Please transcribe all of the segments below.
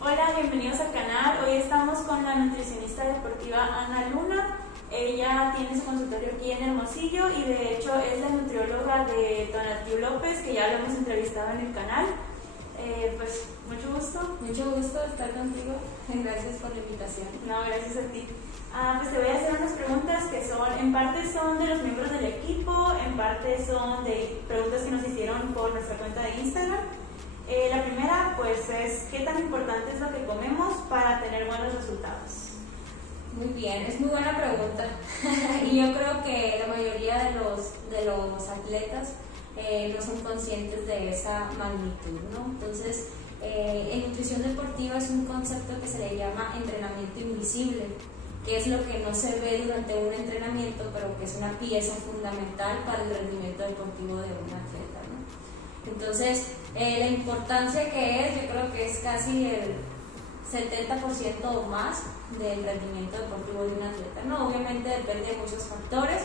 Hola, bienvenidos al canal. Hoy estamos con la nutricionista deportiva Ana Luna. Ella tiene su consultorio aquí en Hermosillo y de hecho es la nutrióloga de Tonatiuh López, que ya lo hemos entrevistado en el canal. Pues mucho gusto. Mucho gusto estar contigo. Gracias por la invitación. No, gracias a ti. Pues te voy a hacer unas preguntas que en parte son de los miembros del equipo, en parte son de preguntas que nos hicieron por nuestra cuenta de Instagram. La primera pues es, ¿qué tan importante es lo que comemos para tener buenos resultados? Muy bien, es muy buena pregunta. Y yo creo que la mayoría de los atletas no son conscientes de esa magnitud, ¿no? Entonces, en nutrición deportiva es un concepto que se le llama entrenamiento invisible, que es lo que no se ve durante un entrenamiento, pero que es una pieza fundamental para el rendimiento deportivo de un atleta, ¿no? Entonces, la importancia que es, yo creo que es casi el 70% o más del rendimiento deportivo de un atleta, ¿no? Obviamente depende de muchos factores,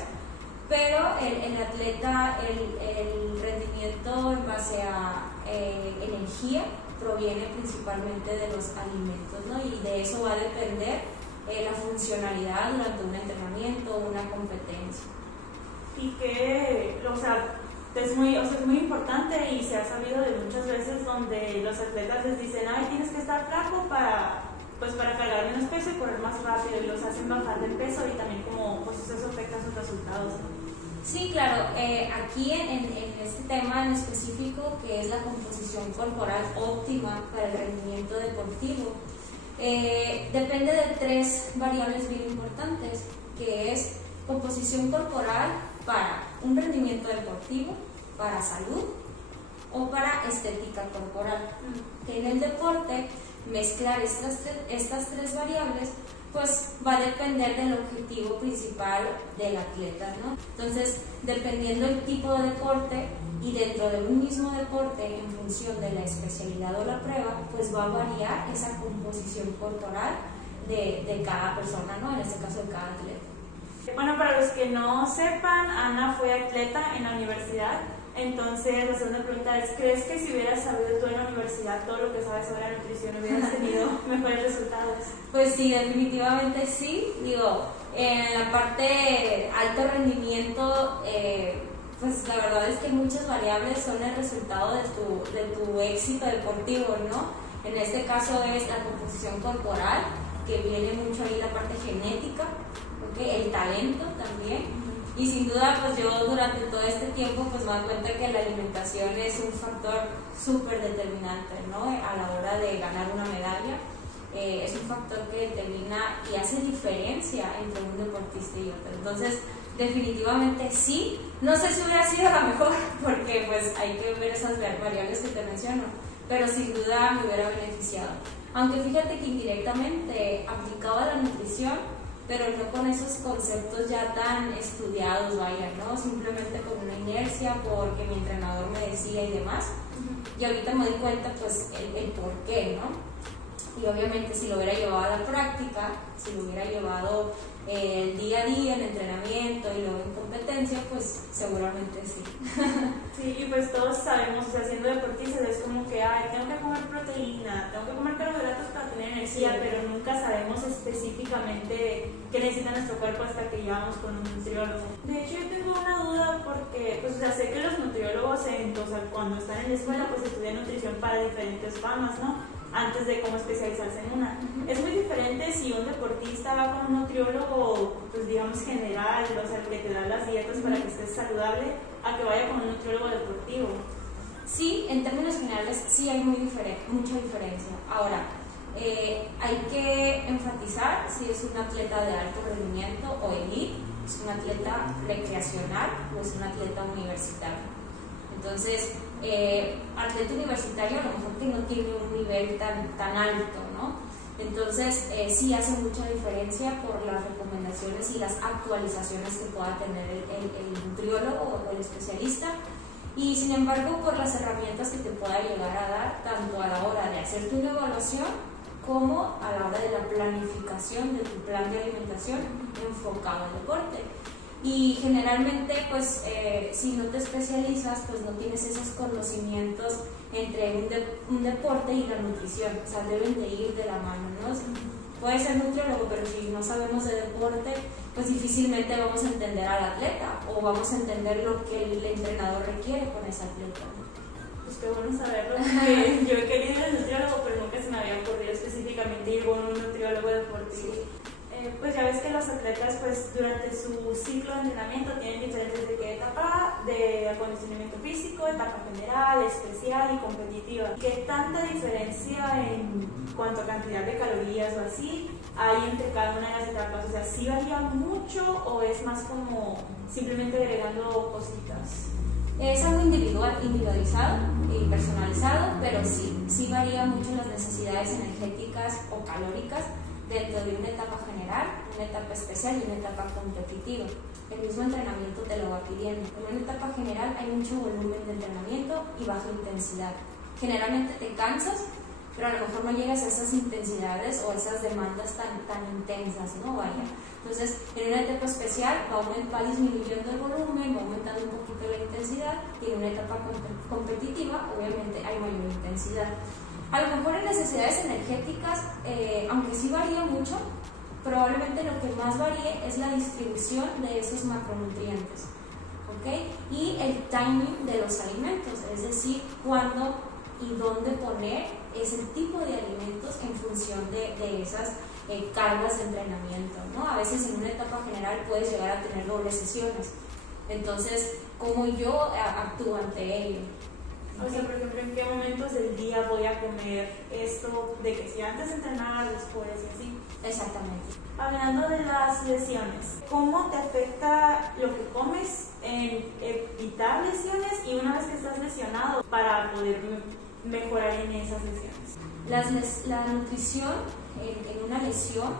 pero el atleta, el rendimiento en base a energía proviene principalmente de los alimentos, ¿no? Y de eso va a depender la funcionalidad durante un entrenamiento o una competencia. Y que, es muy importante y se ha sabido de muchas veces donde los atletas les dicen, ay, tienes que estar flaco para cargar menos peso y correr más rápido, y los hacen bajar de peso y también como pues eso afecta sus resultados. Sí, claro, aquí en este tema en específico, que es la composición corporal óptima para el rendimiento deportivo, depende de tres variables bien importantes, que es composición corporal para un rendimiento deportivo, para salud o para estética corporal. Que en el deporte mezclar estas tres variables pues va a depender del objetivo principal del atleta, ¿no? Entonces, dependiendo del tipo de deporte y dentro de un mismo deporte, en función de la especialidad o la prueba, pues va a variar esa composición corporal de cada persona, ¿no? En este caso de cada atleta. Bueno, para los que no sepan, Ana fue atleta en la universidad. Entonces, la segunda pregunta es, ¿crees que si hubieras sabido tú en la universidad todo lo que sabes sobre la nutrición hubieras tenido mejores resultados? Pues sí, definitivamente sí. Digo, en la parte alto rendimiento, pues la verdad es que muchas variables son el resultado de tu éxito deportivo, ¿no? En este caso es la composición corporal, que viene mucho ahí la parte genética, ¿okay? El talento también. Y sin duda, pues yo durante todo este tiempo pues me doy cuenta que la alimentación es un factor súper determinante, ¿no? A la hora de ganar una medalla, es un factor que determina y hace diferencia entre un deportista y otro. Entonces, definitivamente sí. No sé si hubiera sido la mejor, porque pues hay que ver esas variables que te menciono, pero sin duda me hubiera beneficiado. Aunque fíjate que indirectamente aplicaba la nutrición, pero no con esos conceptos ya tan estudiados, vaya, ¿no? Simplemente con una inercia, porque mi entrenador me decía y demás. Y ahorita me doy cuenta, pues, el por qué, ¿no? Y obviamente si lo hubiera llevado a la práctica, si lo hubiera llevado el día a día en entrenamiento y luego en competencia, pues seguramente sí. Sí, y pues todos sabemos, o sea, siendo deportistas es como que, ay, tengo que comer proteína, tengo que comer carbohidratos para tener energía, pero nunca sabemos específicamente qué necesita nuestro cuerpo hasta que llevamos con un nutriólogo. De hecho, yo tengo una duda porque, pues, o sea, sé que los nutriólogos, cuando están en la escuela, pues estudian nutrición para diferentes ramas, ¿no? Antes de cómo especializarse en una. Es muy diferente si un deportista va con un nutriólogo, pues digamos general, o sea, que te da las dietas para que estés saludable, a que vaya con un nutriólogo deportivo. Sí, en términos generales sí hay mucha diferencia. Ahora, hay que enfatizar si es un atleta de alto rendimiento o elite, es un atleta recreacional o es un atleta universitario. Entonces, atleta universitario a lo mejor que no tiene un nivel tan alto, ¿no? Entonces, sí hace mucha diferencia por las recomendaciones y las actualizaciones que pueda tener el nutriólogo o el especialista, y sin embargo por las herramientas que te pueda llegar a dar, tanto a la hora de hacer tu evaluación como a la hora de la planificación de tu plan de alimentación enfocado al deporte. Y generalmente, pues, si no te especializas, pues no tienes esos conocimientos entre un deporte y la nutrición. O sea, deben de ir de la mano, ¿no? Puede ser nutriólogo, pero si no sabemos de deporte, pues difícilmente vamos a entender al atleta o vamos a entender lo que el entrenador requiere con ese atleta. Pues qué bueno saberlo, porque yo he querido ir al nutriólogo, pero nunca se me había ocurrido específicamente ir con un nutriólogo deportivo. Sí. Pues ya ves que los atletas, pues durante su ciclo de entrenamiento tienen diferentes etapas de acondicionamiento físico, etapa general, especial y competitiva. ¿Qué tanta diferencia en cuanto a cantidad de calorías o así hay entre cada una de las etapas? O sea, ¿sí varía mucho o es más como simplemente agregando cositas? Es algo individualizado y personalizado, pero sí varía mucho las necesidades energéticas o calóricas dentro de una etapa general, una etapa especial y una etapa competitiva. El mismo entrenamiento te lo va pidiendo. En una etapa general hay mucho volumen de entrenamiento y baja intensidad. Generalmente te cansas, pero a lo mejor no llegas a esas intensidades o esas demandas tan intensas, ¿no? Vaya. Entonces, en una etapa especial va disminuyendo el volumen, va aumentando un poquito la intensidad, y en una etapa competitiva, obviamente, hay mayor intensidad. A lo mejor en necesidades energéticas, aunque sí varía mucho, probablemente lo que más varíe es la distribución de esos macronutrientes, ¿ok? Y el timing de los alimentos, es decir, cuándo y dónde poner ese tipo de alimentos en función de esas cargas de entrenamiento, ¿no? A veces en una etapa general puedes llegar a tener dobles sesiones, entonces, ¿cómo yo actúo ante ello? O sea, por ejemplo, ¿en qué momentos del día voy a comer esto? De que si antes de entrenar, después y así. Exactamente. Hablando de las lesiones, ¿cómo te afecta lo que comes en evitar lesiones y una vez que estás lesionado para poder mejorar en esas lesiones? La nutrición en una lesión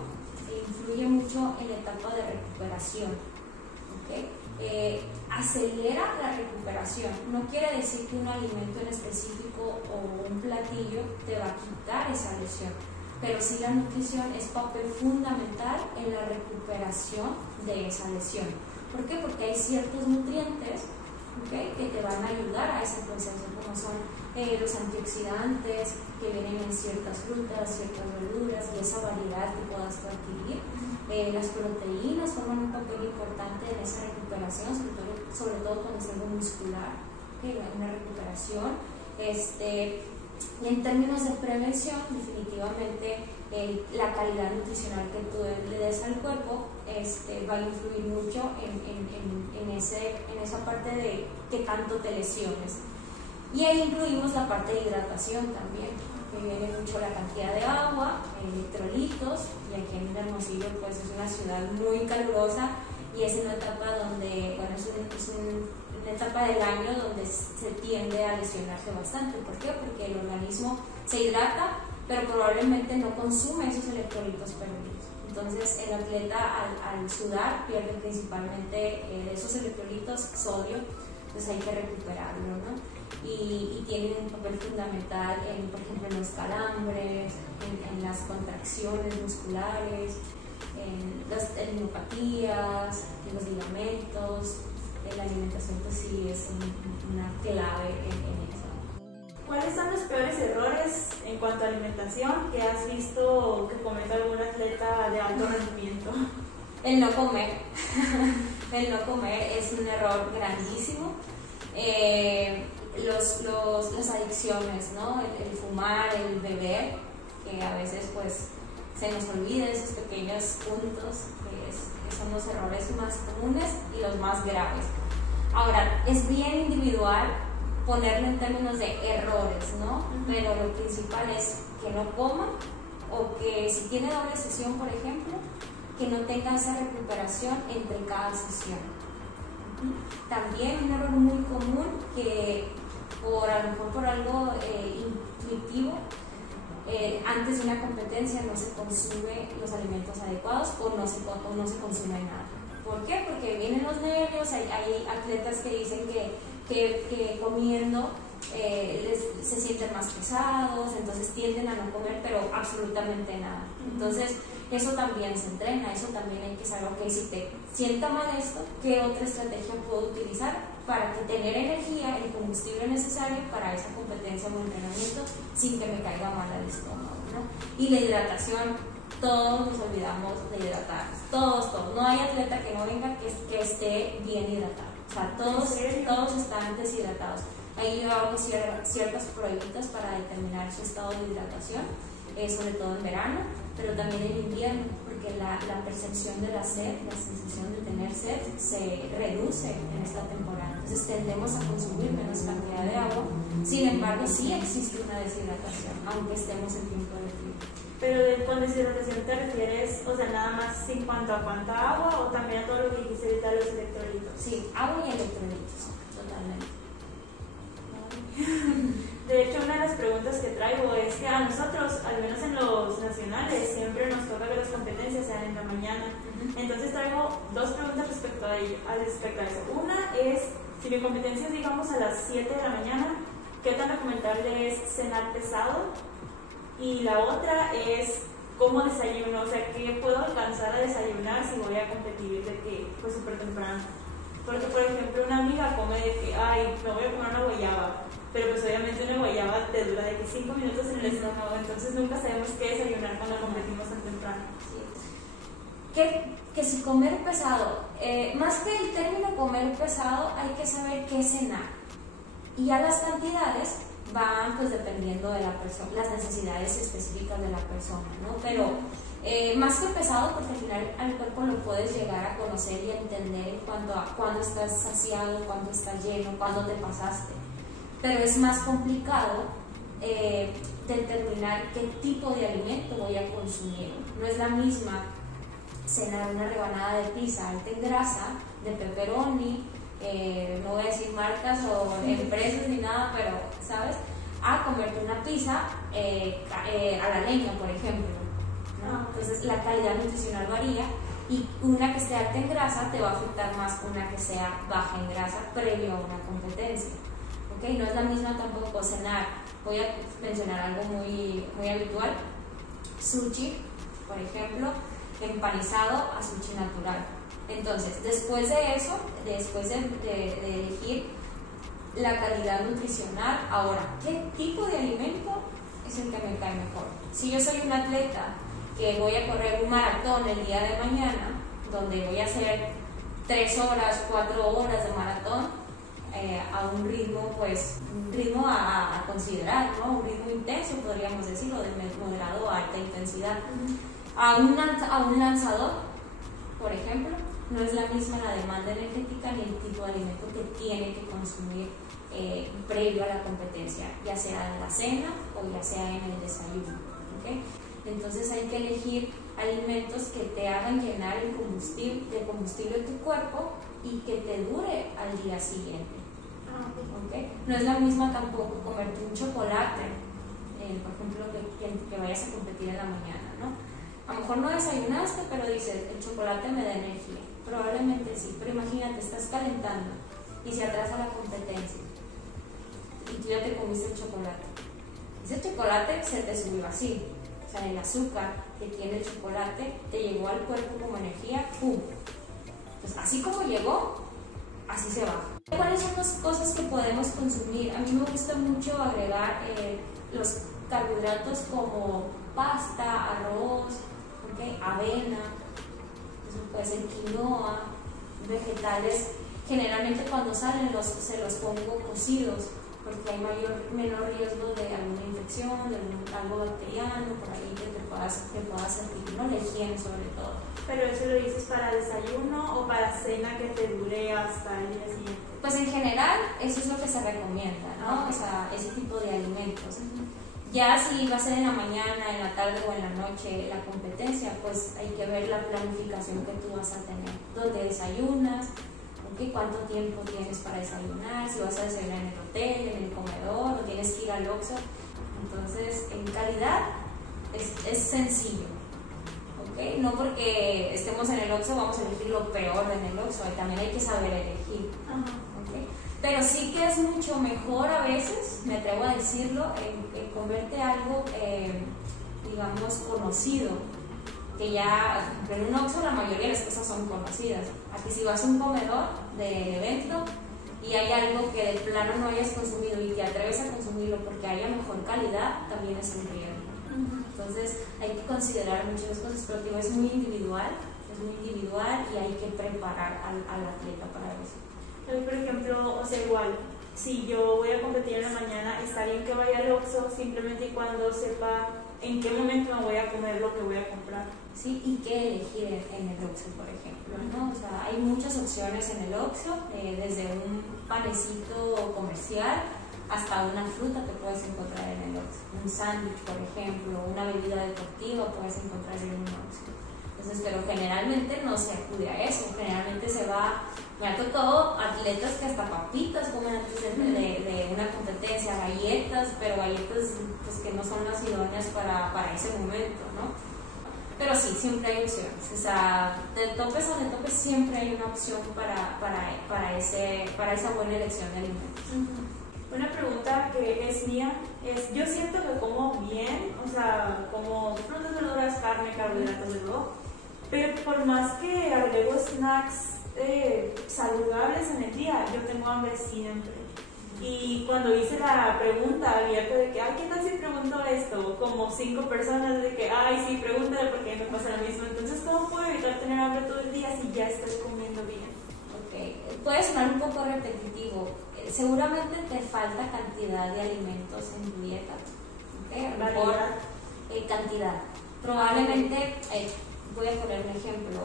influye mucho en la etapa de recuperación, ¿okay? Acelera la recuperación. No quiere decir que un alimento en específico o un platillo te va a quitar esa lesión, pero sí la nutrición es papel fundamental en la recuperación de esa lesión. ¿Por qué? Porque hay ciertos nutrientes, ¿okay?, que te van a ayudar a ese proceso, como son los antioxidantes que vienen en ciertas frutas, ciertas verduras y esa variedad que puedas adquirir. Las proteínas forman un papel importante en esa recuperación, sobre todo cuando es algo muscular, ¿okay?, una recuperación. Y en términos de prevención, definitivamente la calidad nutricional que tú le des al cuerpo va a influir mucho en esa parte de que tanto te lesiones. Y ahí incluimos la parte de hidratación también, que viene mucho la cantidad de agua, electrolitos, y aquí en Hermosillo pues es una ciudad muy calurosa y es una etapa donde, bueno, es una etapa del año donde se tiende a lesionarse bastante. ¿Por qué? Porque el organismo se hidrata, pero probablemente no consume esos electrolitos perdidos. Entonces el atleta al sudar pierde principalmente esos electrolitos, sodio, pues hay que recuperarlo, ¿no? Y tienen un papel fundamental por ejemplo, en los calambres, en las contracciones musculares, en las tendinopatías, en los ligamentos. La alimentación pues sí es una clave en eso. ¿Cuáles son los peores errores en cuanto a alimentación que has visto que cometa algún atleta de alto rendimiento? El no comer. El no comer es un error grandísimo. Las adicciones, ¿no? El fumar, el beber, que a veces pues se nos olvida esos pequeños puntos que son los errores más comunes y los más graves. Ahora, es bien individual ponerlo en términos de errores, ¿no? Pero lo principal es que no coma, o que si tiene doble sesión, por ejemplo, que no tenga esa recuperación entre cada sesión. También un error muy común que a lo mejor por algo intuitivo, antes de una competencia no se consume los alimentos adecuados o no se consume nada. ¿Por qué? Porque vienen los nervios, hay atletas que dicen que comiendo se sienten más pesados, entonces tienden a no comer, pero absolutamente nada. Entonces, eso también se entrena, eso también hay que saber, ok, si te sienta mal esto, ¿qué otra estrategia puedo utilizar para tener energía, el combustible necesario para esa competencia o entrenamiento sin que me caiga mal al estómago, ¿no? Y la hidratación, todos nos olvidamos de hidratarnos, todos. No hay atleta que no venga que esté bien hidratado, o sea, todos están deshidratados. Ahí llevamos ciertas pruebitas para determinar su estado de hidratación, sobre todo en verano, pero también en invierno, porque la percepción de la sed, la sensación de tener sed, se reduce en esta temporada. Entonces tendemos a consumir menos cantidad de agua, sin embargo sí existe una deshidratación, aunque estemos en tiempo de frío. Pero con deshidratación te refieres, o sea, nada más en cuanto a cuánta agua o también a todo lo que dijiste ahorita, los electrolitos. Sí, agua y electrolitos, totalmente. De hecho, una de las preguntas que traigo es que a nosotros, al menos en los nacionales, siempre nos toca que las competencias sean en la mañana. Entonces traigo dos preguntas respecto a eso. Una es, si mi competencia es, digamos, a las 7 de la mañana, ¿qué tan recomendable es cenar pesado? Y la otra es, ¿cómo desayuno? O sea, ¿qué puedo alcanzar a desayunar si voy a competir de que, pues, súper temprano? Porque, por ejemplo, una amiga come de que, ay, me voy a comer una guayaba, pero pues obviamente una guayaba te dura de que 5 minutos en el estómago, entonces nunca sabemos qué desayunar cuando competimos tan temprano. Sí. Que si comer pesado, más que el término comer pesado, hay que saber qué cenar. Y ya las cantidades van pues dependiendo de la persona, las necesidades específicas de la persona, ¿no? Pero más que pesado, porque al final al cuerpo lo puedes llegar a conocer y a entender en cuanto a cuándo estás saciado, cuándo estás lleno, cuándo te pasaste. Pero es más complicado determinar qué tipo de alimento voy a consumir. No es la misma cenar una rebanada de pizza alta en grasa, de pepperoni, no voy a decir marcas o empresas ni nada, pero, ¿sabes? A comerte una pizza a la leña, por ejemplo, ¿no? Entonces la calidad nutricional varía y una que esté alta en grasa te va a afectar más que una que sea baja en grasa previo a una competencia. ¿Okay? No es la misma tampoco cenar, voy a mencionar algo muy habitual, sushi, por ejemplo, empanizado a sushi natural. Entonces, después de eso, después de elegir la calidad nutricional, ahora, ¿qué tipo de alimento es el que me cae mejor? Si yo soy un atleta que voy a correr un maratón el día de mañana, donde voy a hacer 3 horas, 4 horas de maratón, a un ritmo, pues, un ritmo a considerar, ¿no? Un ritmo intenso, podríamos decirlo, de moderado a alta intensidad. A un lanzador, por ejemplo, no es la misma la demanda energética ni el tipo de alimento que tiene que consumir previo a la competencia, ya sea en la cena o ya sea en el desayuno. ¿Okay? Entonces hay que elegir alimentos que te hagan llenar el combustible de tu cuerpo y que te dure al día siguiente. ¿Okay? No es la misma tampoco comerte un chocolate, por ejemplo, que vayas a competir en la mañana, ¿no? A lo mejor no desayunaste, pero dices, el chocolate me da energía. Probablemente sí, pero imagínate, estás calentando y se atrasa la competencia y tú ya te comiste el chocolate. Ese chocolate se te subió así, o sea, el azúcar que tiene el chocolate te llegó al cuerpo como energía, ¡pum! Pues así como llegó, así se va. ¿Cuáles son las cosas que podemos consumir? A mí me gusta mucho agregar los carbohidratos como pasta, arroz, ¿okay? Avena, eso puede ser quinoa, vegetales. Generalmente cuando salen se los pongo cocidos porque hay menor riesgo de alguna infección, de algo bacteriano por ahí que te pueda servir, ¿no? La higiene sobre todo. ¿Pero eso lo dices para desayuno o para cena que te dure hasta el día siguiente? Pues en general eso es lo que se recomienda, ¿no? O sea, ese tipo de alimentos. Ya si va a ser en la mañana, en la tarde o en la noche la competencia, pues hay que ver la planificación que tú vas a tener. ¿Dónde desayunas? ¿Okay? ¿Cuánto tiempo tienes para desayunar? Si vas a desayunar en el hotel, en el comedor, o tienes que ir al Oxxo. Entonces, en calidad es sencillo. ¿Okay? No porque estemos en el Oxxo vamos a elegir lo peor en el Oxxo, también hay que saber elegir. ¿Okay? Pero sí que es mucho mejor a veces, me atrevo a decirlo, en comerte algo, digamos, conocido, que ya, en un Oxxo la mayoría de las cosas son conocidas. Aquí si vas a un comedor de evento y hay algo que de plano no hayas consumido y te atreves a consumirlo porque haya mejor calidad, también es un riesgo. Entonces hay que considerar muchas cosas, pero digo, es muy individual y hay que preparar al atleta para eso. Por ejemplo, o sea, igual, si yo voy a competir en la mañana, está bien que vaya al Oxxo simplemente y cuando sepa en qué momento me voy a comer lo que voy a comprar. Sí, y qué elegir en el Oxxo, por ejemplo, ¿no? O sea, hay muchas opciones en el Oxxo, desde un panecito comercial hasta una fruta que puedes encontrar en el Oxxo, un sándwich, por ejemplo, una bebida deportiva puedes encontrar en un Oxxo. Entonces, pero generalmente no se acude a eso, generalmente se va, me ha tocado atletas que hasta papitas comen antes de una competencia, galletas, pero galletas pues, que no son las idóneas para ese momento, ¿no? Pero sí, siempre hay opciones, o sea, de topes a de topes siempre hay una opción para esa buena elección de alimentos. Una pregunta que es mía es, yo siento que como bien, o sea, como frutas, verduras, carne, carbohidratos, de todo, pero por más que agrego snacks saludables en el día, yo tengo hambre siempre. Y cuando hice la pregunta abierta de que, ay, ¿qué tal si pregunto esto? Como 5 personas de que, ay, sí, pregúntale porque me pasa lo mismo. Entonces, ¿cómo puedo evitar tener hambre todo el día si ya estoy comiendo bien? Ok, puede sonar un poco repetitivo. Seguramente te falta cantidad de alimentos en tu dieta. ¿Okay? Variedad. Cantidad. Probablemente, voy a poner un ejemplo,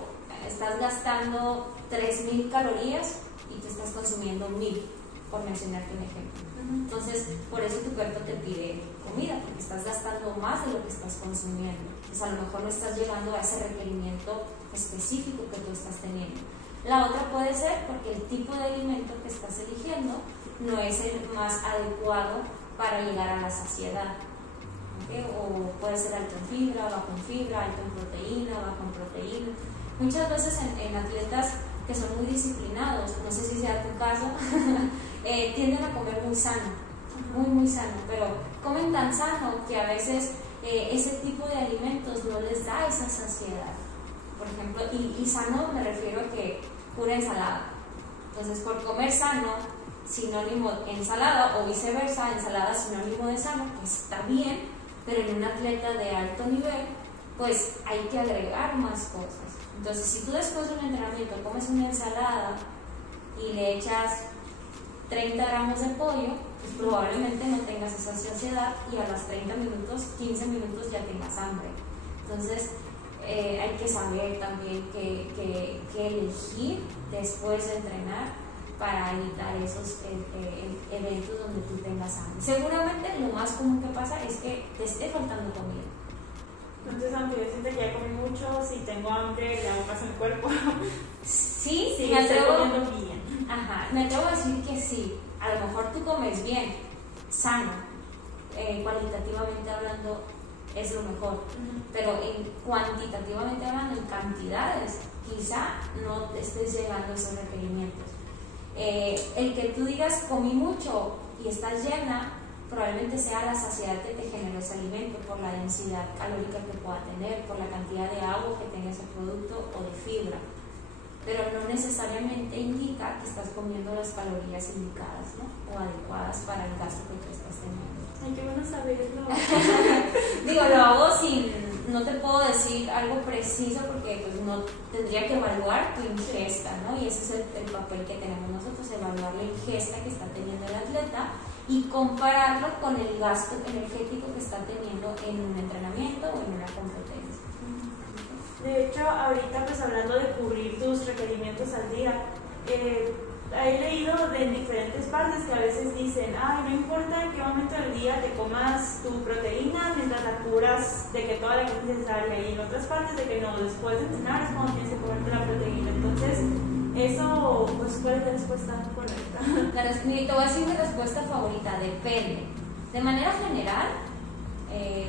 estás gastando 3.000 calorías y te estás consumiendo 1.000, por mencionarte un ejemplo. Entonces, por eso tu cuerpo te pide comida, porque estás gastando más de lo que estás consumiendo. Entonces, a lo mejor no estás llegando a ese requerimiento específico que tú estás teniendo. La otra puede ser porque el tipo de alimento que estás eligiendo no es el más adecuado para llegar a la saciedad. ¿Okay? O puede ser alto en fibra, bajo en fibra, alto en proteína, bajo en proteína. Muchas veces en atletas que son muy disciplinados, no sé si sea tu caso, tienden a comer muy sano, muy sano, pero comen tan sano que a veces ese tipo de alimentos no les da esa saciedad. Por ejemplo, y sano me refiero a que pura ensalada. Entonces, por comer sano, sinónimo ensalada, o viceversa, ensalada sinónimo de sano, pues está bien, pero en un atleta de alto nivel, pues hay que agregar más cosas. Entonces, si tú después de un entrenamiento comes una ensalada y le echas 30 gramos de pollo, pues probablemente no tengas esa saciedad y a los 30 minutos, 15 minutos ya tengas hambre. Entonces, hay que saber también qué elegir después de entrenar para evitar esos eventos donde tú tengas hambre. Seguramente lo más común que pasa es que te esté faltando comida. Entonces, aunque yo siento que ya comí mucho, si tengo hambre, le hago caso al cuerpo. Sí, sí, me atrevo, estoy comiendo bien. Ajá, me atrevo a decir que sí. A lo mejor tú comes bien, sano, cualitativamente hablando es lo mejor, pero cuantitativamente hablando, en cantidades, quizá no te estés llegando a esos requerimientos. El que tú digas comí mucho y estás llena, probablemente sea la saciedad que te generó ese alimento por la densidad calórica que pueda tener, por la cantidad de agua que tenga ese producto o de fibra, pero no necesariamente indica que estás comiendo las calorías indicadas, ¿no? O adecuadas para el gasto que tú estás teniendo. Ay, qué bueno saberlo. Digo, lo hago no te puedo decir algo preciso porque pues no tendría que evaluar tu ingesta, ¿no? Y ese es el papel que tenemos nosotros, evaluar la ingesta que está teniendo el atleta y compararlo con el gasto energético que está teniendo en un entrenamiento o en una competencia. De hecho, ahorita pues hablando de cubrir tus requerimientos al día, he leído en diferentes partes que a veces dicen, ay, no importa en qué momento del día te comas tu proteína mientras la cubras de que toda la comida es necesaria, y en otras partes de que no, después de entrenar es cuando tienes que comerte la proteína. Entonces, eso, pues, ¿cuál es la respuesta correcta? Te voy a decir mi respuesta favorita, depende. De manera general,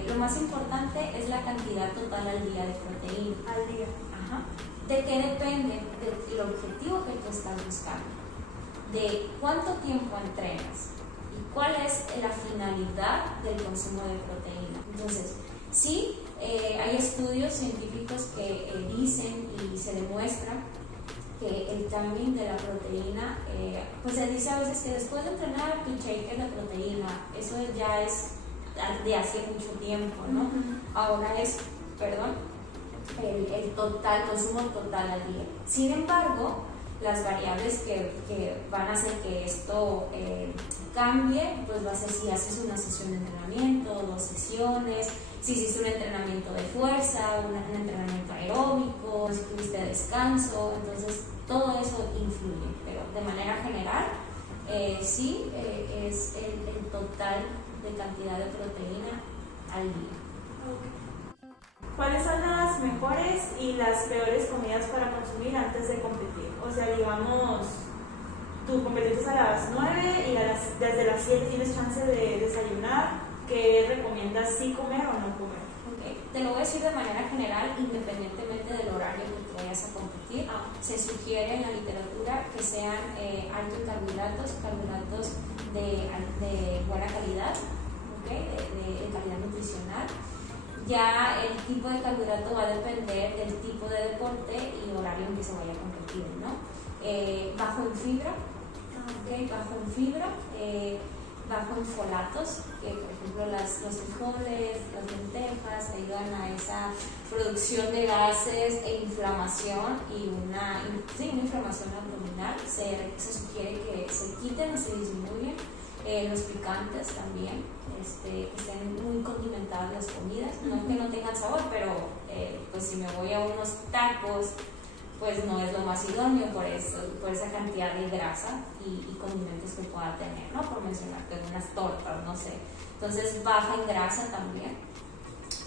lo más importante es la cantidad total al día de proteína. Al día. Ajá. ¿De qué depende? Del objetivo que tú estás buscando. de cuánto tiempo entrenas y cuál es la finalidad del consumo de proteína. Entonces, sí, hay estudios científicos que dicen y se demuestra que el timing de la proteína, pues se dice a veces que después de entrenar tu shaker de proteína, eso ya es de hace mucho tiempo, ¿no? Ahora es, el consumo total al día. Sin embargo, las variables que van a hacer que esto cambie, pues va a ser si haces una sesión de entrenamiento, 2 sesiones, si hiciste un entrenamiento de fuerza, un entrenamiento aeróbico, si tuviste descanso, entonces todo eso influye, pero de manera general sí es el total de cantidad de proteína al día. ¿Cuáles son las mejores y las peores comidas para consumir antes de competir? O sea, digamos, tú competes a las 9 y desde las 7 tienes chance de desayunar. ¿Qué recomiendas, si comer o no comer? Okay. Te lo voy a decir de manera general, independientemente del horario que tú vayas a competir. Se sugiere en la literatura que sean altos en carbohidratos de buena calidad, ¿okay? de calidad nutricional. Ya el tipo de carbohidrato va a depender del tipo de deporte y horario en que se vaya a competir, ¿no? Bajo en fibra, ¿okay? Bajo en folatos, que por ejemplo los frijoles, las lentejas ayudan a esa producción de gases e inflamación y una inflamación abdominal. Se sugiere que se quiten o se disminuyen. Los picantes también, que estén muy condimentadas las comidas, no que no tengan sabor, pero pues si me voy a unos tacos, pues no es lo más idóneo por esa cantidad de grasa y condimentos que pueda tener, ¿no? Por mencionarte unas tortas, no sé. Entonces baja en grasa también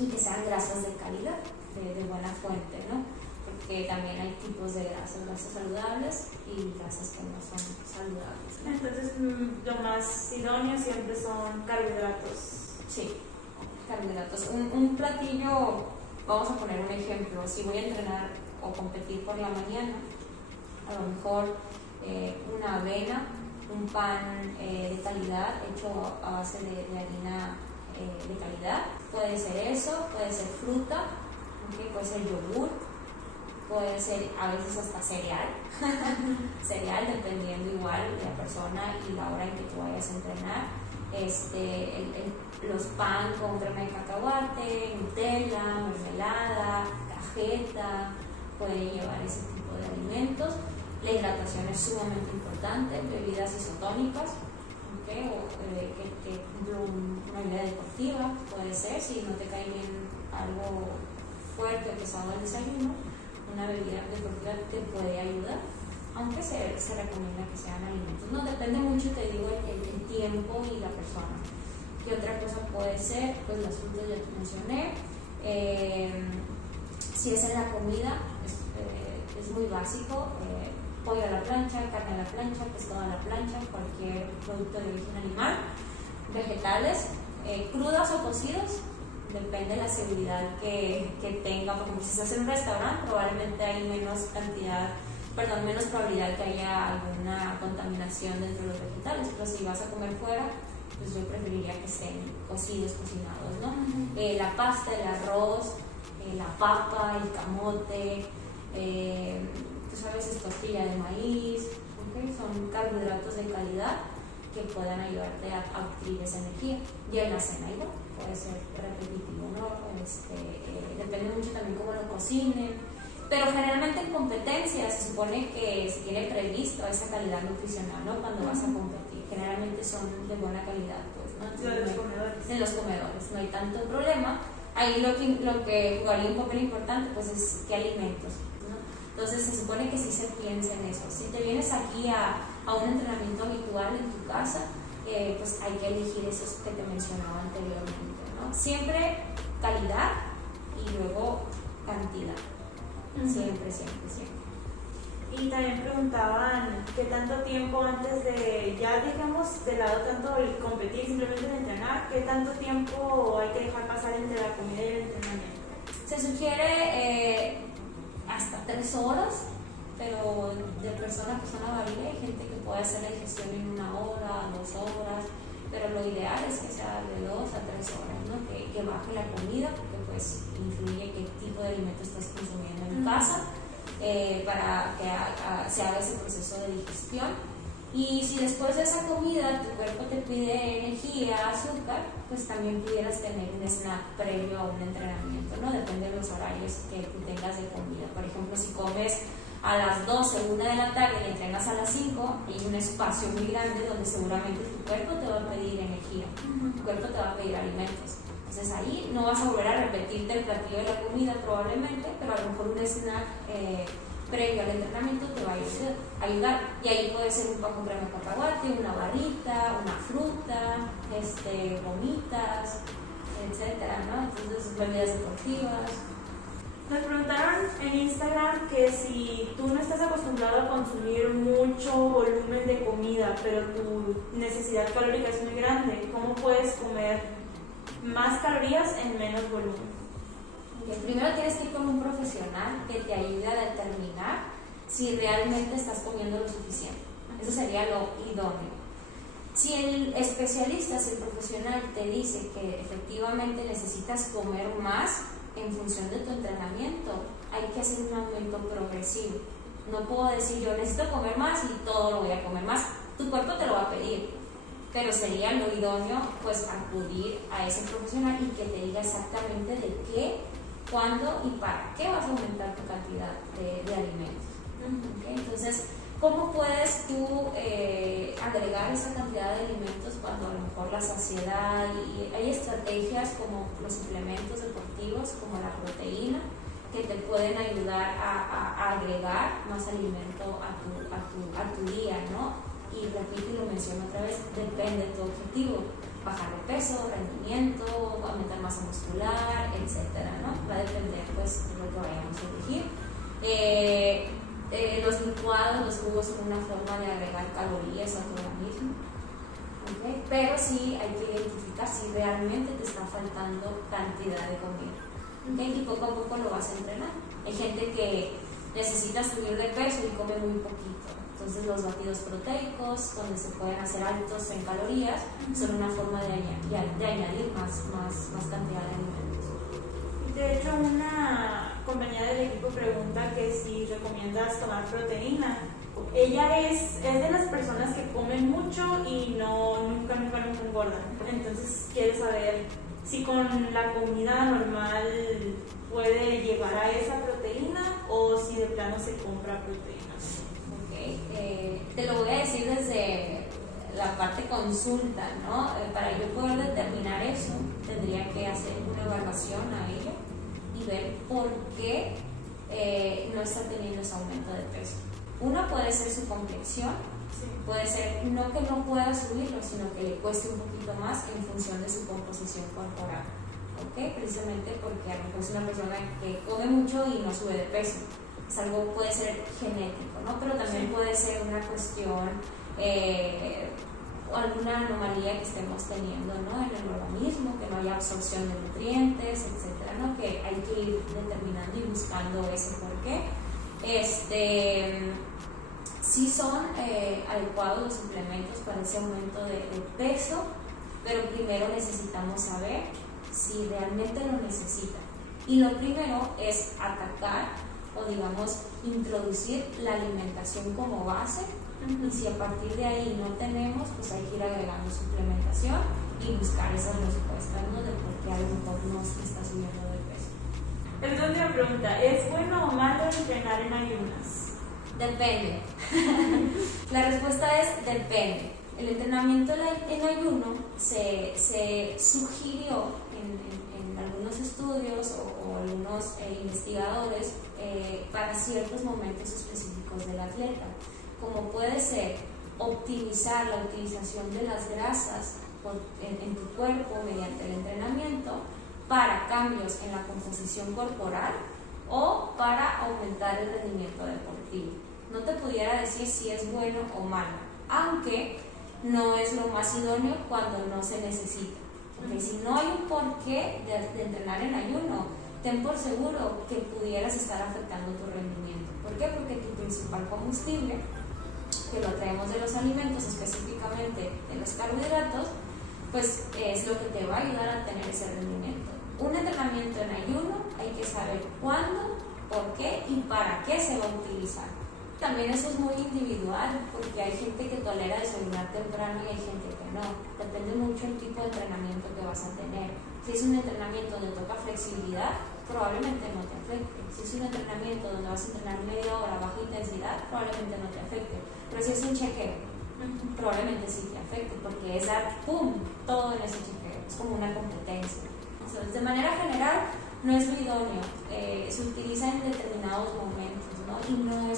y que sean grasas de calidad, de buena fuente, ¿no? Porque también hay tipos de grasas saludables y grasas que no son saludables, ¿no? Entonces lo más idóneo siempre son carbohidratos. Sí, carbohidratos. Un platillo, vamos a poner un ejemplo, si voy a entrenar o competir por la mañana, a lo mejor una avena, un pan de calidad hecho a base de harina de calidad, puede ser eso, puede ser fruta, ¿okay? Puede ser yogur, puede ser a veces hasta cereal, cereal dependiendo igual de la persona y la hora en que tú vayas a entrenar. Los pan con crema de cacahuate, Nutella, mermelada, cajeta, pueden llevar ese tipo de alimentos. La hidratación es sumamente importante, bebidas isotónicas, ¿okay? O una bebida deportiva puede ser, si no te cae bien algo fuerte o pesado al desayuno, una bebida deportiva te puede ayudar, aunque se recomienda que sean alimentos. No depende mucho, te digo, el tiempo y la persona. ¿Qué otra cosa puede ser? Pues las frutas ya te mencioné. Si es en la comida, es muy básico. Pollo a la plancha, carne a la plancha, pescado a la plancha, cualquier producto de origen animal, vegetales, crudos o cocidos, depende de la seguridad que tenga, porque si estás en un restaurante probablemente hay menos probabilidad que haya alguna contaminación dentro de los vegetales, pero si vas a comer fuera, pues yo preferiría que estén cocinados, ¿no? La pasta, el arroz, la papa, el camote, pues a veces tortilla de maíz, ¿okay? Son carbohidratos de calidad que puedan ayudarte a adquirir esa energía. Y en la cena igual, puede ser repetitivo, ¿no? Depende mucho también cómo lo cocinen, pero generalmente en competencias se supone que se tiene previsto esa calidad nutricional, ¿no? Cuando vas a competir, generalmente son de buena calidad, pues, ¿no? Entonces, en los comedores no hay tanto problema. Ahí lo que jugaría un papel importante, pues, es qué alimentos, ¿no? Entonces se supone que sí se piensa en eso. Si te vienes aquí a un entrenamiento habitual en tu casa, pues hay que elegir esos que te mencionaba anteriormente, ¿no? Siempre calidad y luego cantidad. Siempre. Y también preguntaban qué tanto tiempo antes de, ya digamos, de lado tanto el competir, simplemente de entrenar, qué tanto tiempo hay que dejar pasar entre la comida y el entrenamiento. Se sugiere hasta 3 horas, pero de persona a persona varía. Hay gente que puede hacer la digestión en 1 hora, 2 horas, pero lo ideal es que sea de 2 a 3 horas, ¿no? Que baje la comida, porque pues influye qué tipo de alimento estás consumiendo en casa, para que se haga ese proceso de digestión. Y si después de esa comida tu cuerpo te pide energía, azúcar, pues también pudieras tener un snack previo a un entrenamiento, ¿no? Depende de los horarios que tú tengas de comida. Por ejemplo, si comes a las 12, 1 de la tarde y entrenas a las 5, hay un espacio muy grande donde seguramente tu cuerpo te va a pedir energía, tu cuerpo te va a pedir alimentos. Entonces ahí no vas a volver a repetirte el platillo de la comida probablemente, pero a lo mejor un snack previo al entrenamiento te va a ayudar. Y ahí puede ser un pan con crema de cacahuate, una barrita, una fruta, gomitas, etcétera, ¿no? Entonces bebidas deportivas. Nos preguntaron en Instagram que si tú no estás acostumbrado a consumir mucho volumen de comida, pero tu necesidad calórica es muy grande, ¿cómo puedes comer más calorías en menos volumen? Primero tienes que ir con un profesional que te ayude a determinar si realmente estás comiendo lo suficiente. Eso sería lo idóneo. Si el especialista, si el profesional te dice que efectivamente necesitas comer más en función de tu entrenamiento, hay que hacer un aumento progresivo. No puedo decir yo necesito comer más y todo lo voy a comer más. Tu cuerpo te lo va a pedir, pero sería lo idóneo pues acudir a ese profesional y que te diga exactamente de qué, cuándo y para qué vas a aumentar tu cantidad de alimentos. ¿Okay? Entonces, ¿cómo puedes tú agregar esa cantidad de alimentos cuando a lo mejor la saciedad, y hay estrategias como los suplementos deportivos, como la proteína, que te pueden ayudar a agregar más alimento a tu día, ¿no? Y repito y lo menciono otra vez, depende de tu objetivo: bajar de peso, rendimiento, aumentar masa muscular, etcétera, ¿no? Va a depender pues de lo que vayamos a elegir. Los licuados, los jugos son una forma de agregar calorías a tu organismo, ¿okay? Pero sí hay que identificar si realmente te está faltando cantidad de comida, ¿okay? Y poco a poco lo vas a entrenar. Hay gente que necesita subir de peso y come muy poquito, entonces los batidos proteicos, donde se pueden hacer altos en calorías, son una forma de añadir más cantidad de alimentos. De hecho, una compañera del equipo pregunta que si recomiendas tomar proteína. Ella es de las personas que comen mucho y nunca engordan. Entonces quiere saber si con la comida normal puede llegar a esa proteína o si de plano se compra proteína. Okay. Te lo voy a decir desde la parte consulta, ¿no? Para yo poder determinar eso, tendría que hacer una evaluación a ella y ver por qué no está teniendo ese aumento de peso. Una puede ser su complexión, sí. Puede ser no que no pueda subirlo, sino que le cueste un poquito más en función de su composición corporal, ¿okay? Precisamente porque a lo mejor es una persona que come mucho y no sube de peso. Es algo, puede ser genético, ¿no? Pero también sí. Puede ser una cuestión o alguna anomalía que estemos teniendo, ¿no? En el organismo, que no haya absorción de nutrientes, etcétera, ¿no? Que hay que ir determinando y buscando ese por qué. Sí son adecuados los suplementos para ese aumento de peso, pero primero necesitamos saber si realmente lo necesitan. Y lo primero es atacar o digamos introducir la alimentación como base. Y si a partir de ahí no tenemos, pues hay que ir agregando suplementación y buscar esas respuestas, ¿no? De por qué a lo mejor no se está subiendo de peso. Entonces la pregunta, ¿es bueno o malo entrenar en ayunas? Depende. La respuesta es depende. El entrenamiento en ayuno se sugirió en algunos estudios o algunos investigadores para ciertos momentos específicos del atleta, como puede ser optimizar la utilización de las grasas en tu cuerpo mediante el entrenamiento para cambios en la composición corporal o para aumentar el rendimiento deportivo. No te pudiera decir si es bueno o malo, aunque no es lo más idóneo cuando no se necesita. Porque si no hay un porqué de entrenar en ayuno, ten por seguro que pudieras estar afectando tu rendimiento. ¿Por qué? Porque tu principal combustible, que lo traemos de los alimentos, específicamente de los carbohidratos, pues es lo que te va a ayudar a tener ese rendimiento. Un entrenamiento en ayuno hay que saber cuándo, por qué y para qué se va a utilizar. También eso es muy individual, porque hay gente que tolera desayunar temprano y hay gente que no. Depende mucho el tipo de entrenamiento que vas a tener. Si es un entrenamiento donde toca flexibilidad, probablemente no te afecte. Si es un entrenamiento donde vas a entrenar media hora a baja intensidad, probablemente no te afecte. Pero si es un chequeo, probablemente sí te afecte, porque es dar ¡pum! Todo en ese chequeo. Es como una competencia. Entonces, de manera general, no es lo idóneo. Se utiliza en determinados momentos, ¿no? Y no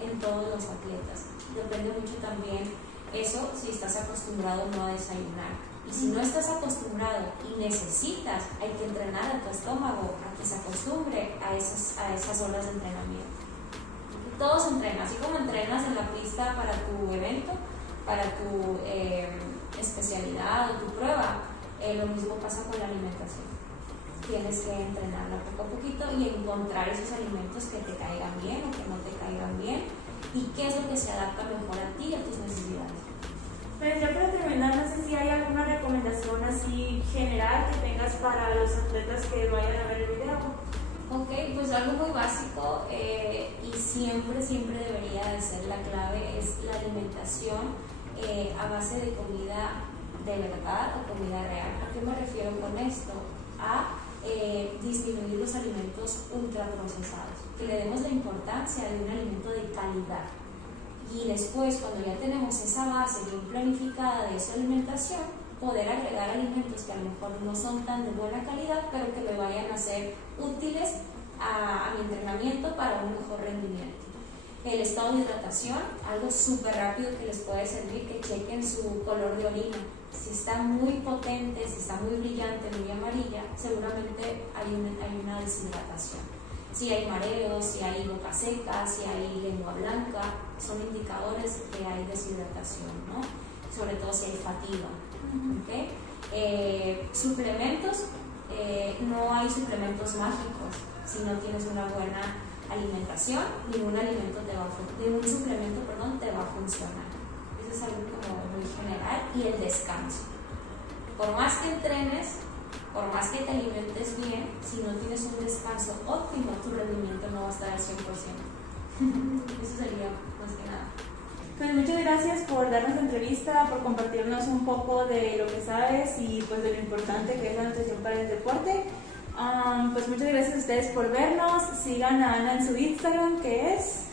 en todos los atletas. Depende mucho también eso, si estás acostumbrado o no a desayunar. Y si no estás acostumbrado y necesitas, hay que entrenar a tu estómago a que se acostumbre a esas horas de entrenamiento. Todo se entrena, así como entrenas en la pista para tu evento, para tu especialidad o tu prueba, lo mismo pasa con la alimentación. Tienes que entrenarla poco a poquito y encontrar esos alimentos que te caigan bien o que no te caigan bien y qué es lo que se adapta mejor a ti y a tus necesidades. Pues ya para terminar, no sé si hay alguna recomendación así general que tengas para los atletas que vayan a ver el video. Ok, pues algo muy básico y siempre debería de ser la clave es la alimentación a base de comida de verdad o comida real. ¿A qué me refiero con esto? A disminuir los alimentos ultraprocesados, que le demos la importancia de un alimento de calidad. Y después, cuando ya tenemos esa base bien planificada de esa alimentación, poder agregar alimentos que a lo mejor no son tan de buena calidad, pero que me vayan a ser útiles a mi entrenamiento para un mejor rendimiento. El estado de hidratación, algo súper rápido que les puede servir, que chequen su color de orina. Si está muy potente, si está muy brillante, muy amarilla, seguramente hay una deshidratación. Si hay mareos, si hay boca seca, si hay lengua blanca, son indicadores que hay deshidratación, ¿no? Sobre todo si hay fatiga. ¿Okay? Suplementos, no hay suplementos mágicos. Si no tienes una buena alimentación, ningún suplemento te va a funcionar. Eso es algo como muy general. Y el descanso. Por más que entrenes, por más que te alimentes bien, si no tienes un descanso óptimo, tu rendimiento no va a estar al 100%. Eso sería más que nada. Pues muchas gracias por darnos la entrevista, por compartirnos un poco de lo que sabes y pues de lo importante que es la nutrición para el deporte. Pues muchas gracias a ustedes por vernos. Sigan a Ana en su Instagram, que es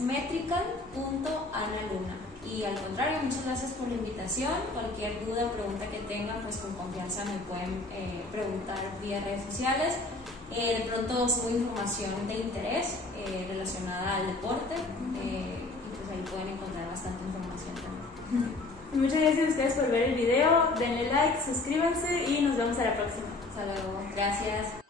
metrical.analuna. Y al contrario, muchas gracias por la invitación. Cualquier duda o pregunta que tengan, pues con confianza me pueden preguntar vía redes sociales. De pronto subo información de interés relacionada al deporte y pues ahí pueden encontrar bastante información también. Muchas gracias a ustedes por ver el video. Denle like, suscríbanse y nos vemos a la próxima. Hasta luego. Gracias.